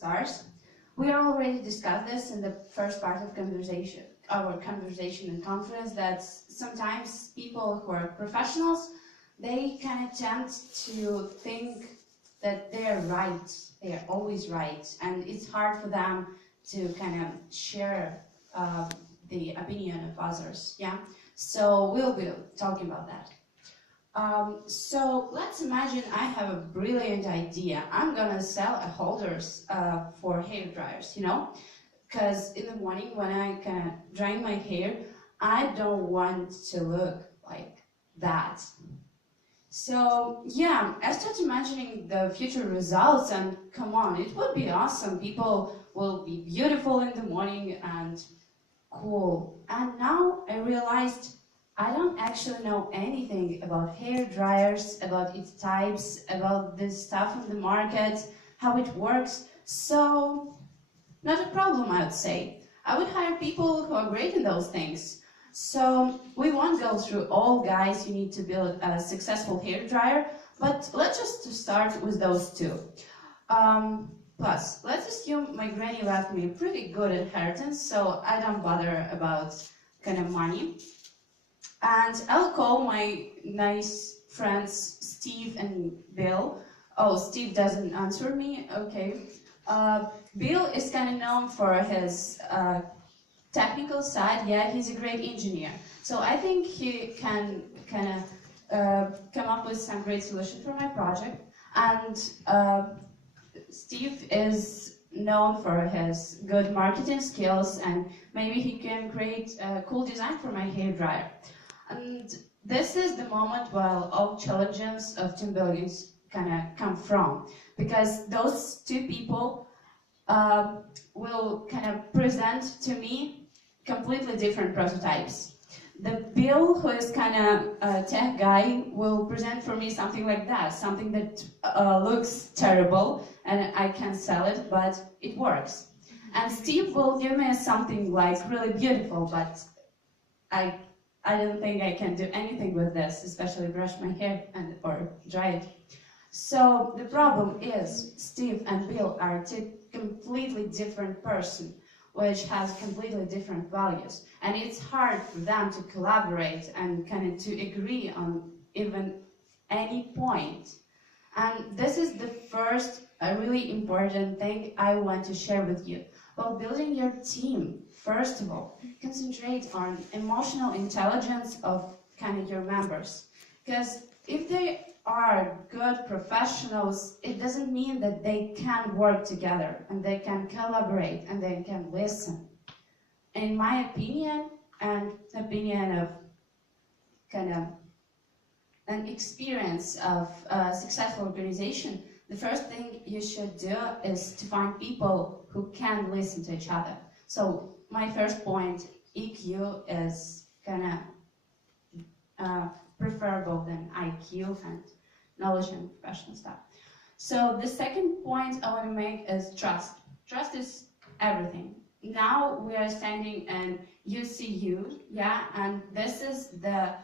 stars. We already discussed this in the first part of our conversation and conference, that sometimes people who are professionals, they kind of tend to think that they're right, they're always right, and it's hard for them to kind of share the opinion of others, yeah? So we'll be talking about that. So let's imagine I have a brilliant idea. I'm gonna sell holders for hair dryers, you know? Because in the morning when I kind of drying my hair, I don't want to look like that. So yeah, I started imagining the future results, and come on, it would be awesome. People will be beautiful in the morning and cool. And now I realized I don't actually know anything about hair dryers, about its types, about this stuff on the market, how it works. So, not a problem, I would say. I would hire people who are great in those things. So, we won't go through all guides you need to build a successful hair dryer, but let's just start with those two. Plus, let's assume my granny left me a pretty good inheritance, so I don't bother about kind of money. And I'll call my nice friends Steve and Bill. Oh, Steve doesn't answer me, okay. Bill is kind of known for his technical side. Yeah, he's a great engineer. So I think he can kind of come up with some great solution for my project. And Steve is known for his good marketing skills, and maybe he can create a cool design for my hair dryer. And this is the moment where all challenges of team building kind of come from, because those two people will kind of present to me completely different prototypes. The Bill, who is kind of a tech guy, will present for me something like that, something that looks terrible and I can sell it, but it works. And Steve will give me something like really beautiful, but I don't think I can do anything with this, especially brush my hair or dry it. So the problem is Steve and Bill are two completely different persons, which has completely different values. And it's hard for them to collaborate and kind of to agree on even any point. And this is the first really important thing I want to share with you. While building your team, first of all, concentrate on emotional intelligence of kind of your members. Because if they are good professionals, it doesn't mean that they can work together and they can collaborate and they can listen. In my opinion, and opinion of kind of an experience of a successful organization, the first thing you should do is to find people who can listen to each other. So my first point, EQ is kind of preferable than IQ and knowledge and professional stuff. So the second point I want to make is trust. Trust is everything. Now we are standing in UCU, yeah, and this is the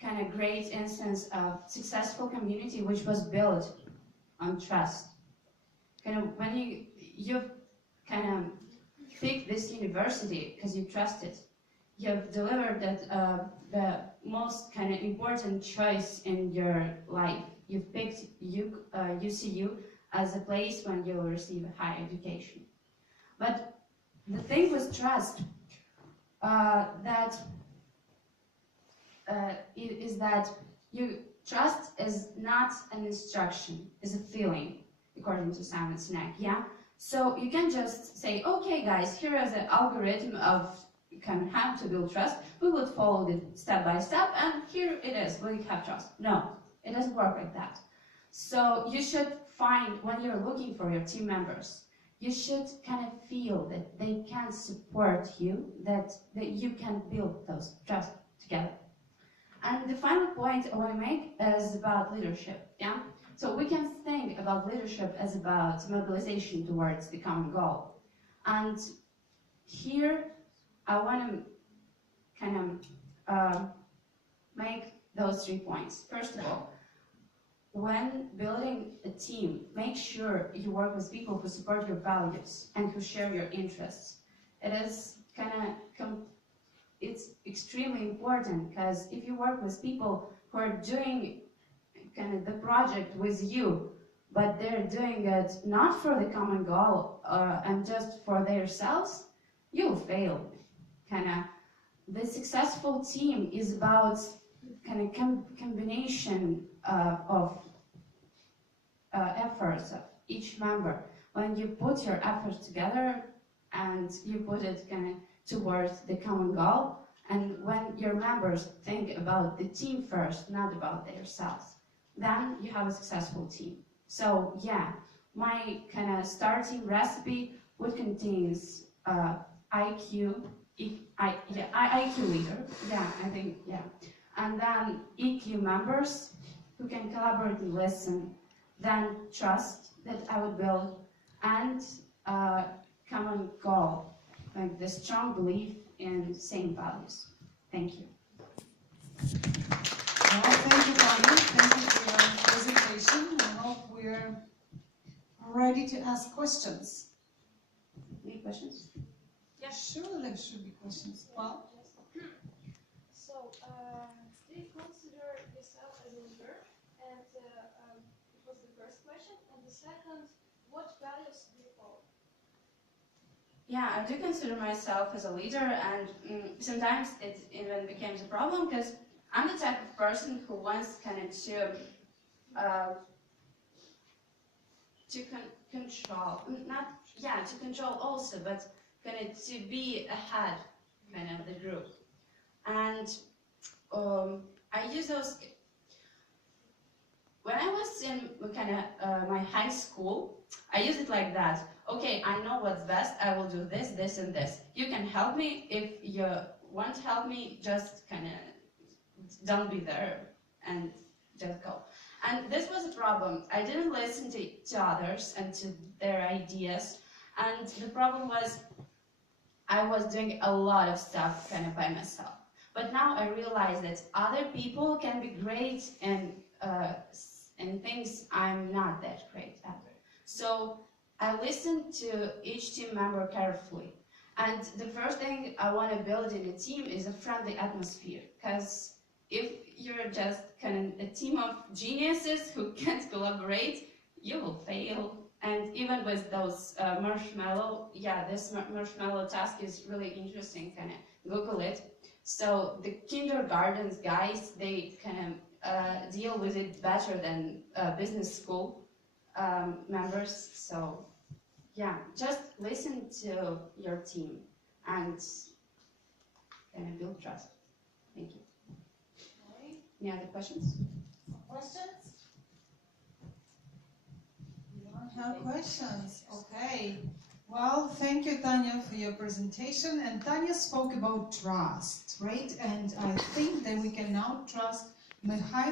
kind of great instance of successful community which was built on trust. Kind of when you kind of pick this university because you trust it, you've delivered that the most kind of important choice in your life. You've picked UCU as a place when you'll receive a higher education. But the thing with trust is that trust is not an instruction, is a feeling, according to Simon Sinek, yeah? So you can just say, okay guys, here is an algorithm of kind of how to build trust. We would follow it step by step, and here it is, we have trust. No, it doesn't work like that. So you should find, when you're looking for your team members, you should kind of feel that they can support you, that you can build those trust together. And the final point I want to make is about leadership, yeah? So we can think about leadership as about mobilization towards the common goal. And here I want to kind of make those 3 points. First of all, when building a team, make sure you work with people who support your values and who share your interests. It is it's extremely important, because if you work with people who are doing the project with you, but they're doing it not for the common goal and just for themselves, you'll fail. The successful team is about combination of efforts of each member. When you put your efforts together and you put it towards the common goal, and when your members think about the team first, not about themselves, then you have a successful team. So yeah, my starting recipe would contains IQ, IQ leader, yeah, I think, yeah. And then EQ members who can collaborate and listen, then trust that I would build, and common goal, like the strong belief in same values. Thank you. Well, thank you, Tanya. Thank you for your presentation. I hope we're ready to ask questions. Any questions? Yeah, sure, there should be questions. Well, so, do you consider yourself as a leader? And it was the first question. And the second, what values do you follow? Yeah, I do consider myself as a leader, and sometimes it even becomes a problem, because I'm the type of person who wants to control, to control also, but to be ahead of the group. And I use those when I was in my high school. I use it like that. Okay, I know what's best. I will do this, this, and this. You can help me. If you won't help me, just don't be there and just go. And this was a problem. I didn't listen to others and to their ideas. And the problem was I was doing a lot of stuff by myself. But now I realize that other people can be great in things I'm not that great at. So I listen to each team member carefully. And the first thing I want to build in a team is a friendly atmosphere. Because if you're just a team of geniuses who can't collaborate, you will fail. And even with those marshmallow, this marshmallow task is really interesting, Google it. So the kindergarten guys, they deal with it better than business school members. So yeah, just listen to your team and build trust. Thank you. okay. Any other questions? Questions? We don't have questions. Okay. Well, thank you, Tanya, for your presentation. And Tanya spoke about trust, right? And I think that we can now trust Mikhail